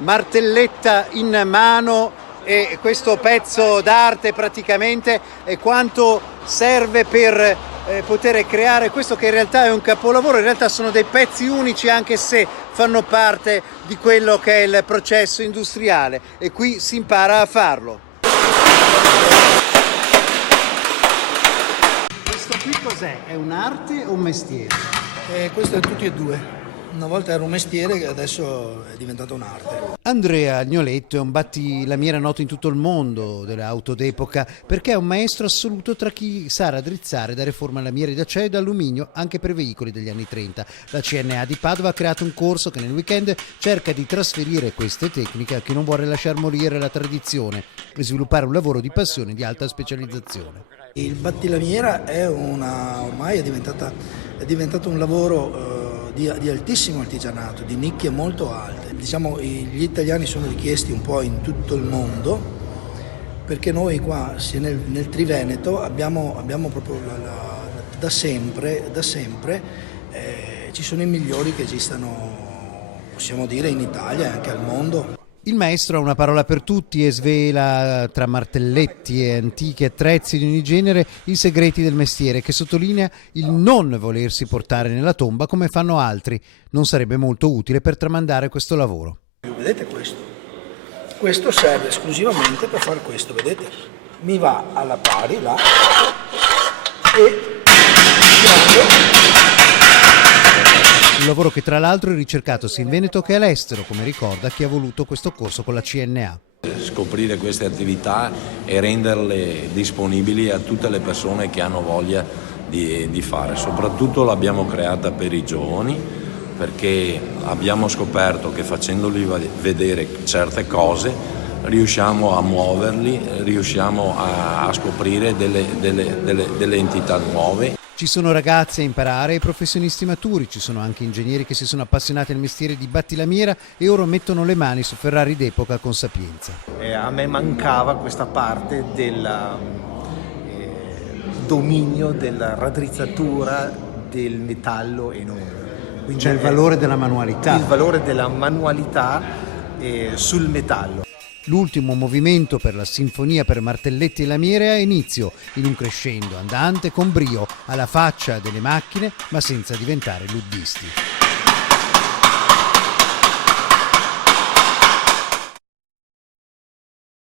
martelletta in mano e questo pezzo d'arte praticamente, e quanto serve per poter creare questo che in realtà è un capolavoro. In realtà sono dei pezzi unici, anche se fanno parte di quello che è il processo industriale, e qui si impara a farlo. Questo qui cos'è? È un'arte o un mestiere? Questo è tutti e due. Una volta era un mestiere che adesso è diventato un'arte. Andrea Agnoletto è un battilamiera noto in tutto il mondo delle auto d'epoca, perché è un maestro assoluto tra chi sa raddrizzare e dare forma a lamiere d'acciaio e d'alluminio anche per veicoli degli anni 30. La CNA di Padova ha creato un corso che nel weekend cerca di trasferire queste tecniche a chi non vuole lasciar morire la tradizione e sviluppare un lavoro di passione di alta specializzazione. Il battilamiera ormai è diventato un lavoro di altissimo artigianato, di nicchie molto alte. Diciamo, gli italiani sono richiesti un po' in tutto il mondo, perché noi qua sia nel Triveneto abbiamo proprio da sempre ci sono i migliori che esistano, possiamo dire, in Italia e anche al mondo. Il maestro ha una parola per tutti e svela, tra martelletti e antichi attrezzi di ogni genere, i segreti del mestiere, che sottolinea il non volersi portare nella tomba come fanno altri. Non sarebbe molto utile per tramandare questo lavoro. Vedete questo? Questo serve esclusivamente per fare questo, vedete? Mi va alla pari là e un lavoro che tra l'altro è ricercato sia in Veneto che all'estero, come ricorda chi ha voluto questo corso con la CNA. Scoprire queste attività e renderle disponibili a tutte le persone che hanno voglia di fare. Soprattutto l'abbiamo creata per i giovani, perché abbiamo scoperto che facendoli vedere certe cose riusciamo a muoverli, riusciamo a scoprire delle entità nuove. Ci sono ragazzi a imparare e professionisti maturi, ci sono anche ingegneri che si sono appassionati al mestiere di battilamiera e ora mettono le mani su Ferrari d'epoca con sapienza. A me mancava questa parte del dominio della raddrizzatura del metallo e non. Quindi c'è il valore della manualità. Il valore della manualità sul metallo. L'ultimo movimento per la sinfonia per martelletti e lamiere ha inizio in un crescendo andante con brio alla faccia delle macchine, ma senza diventare luddisti.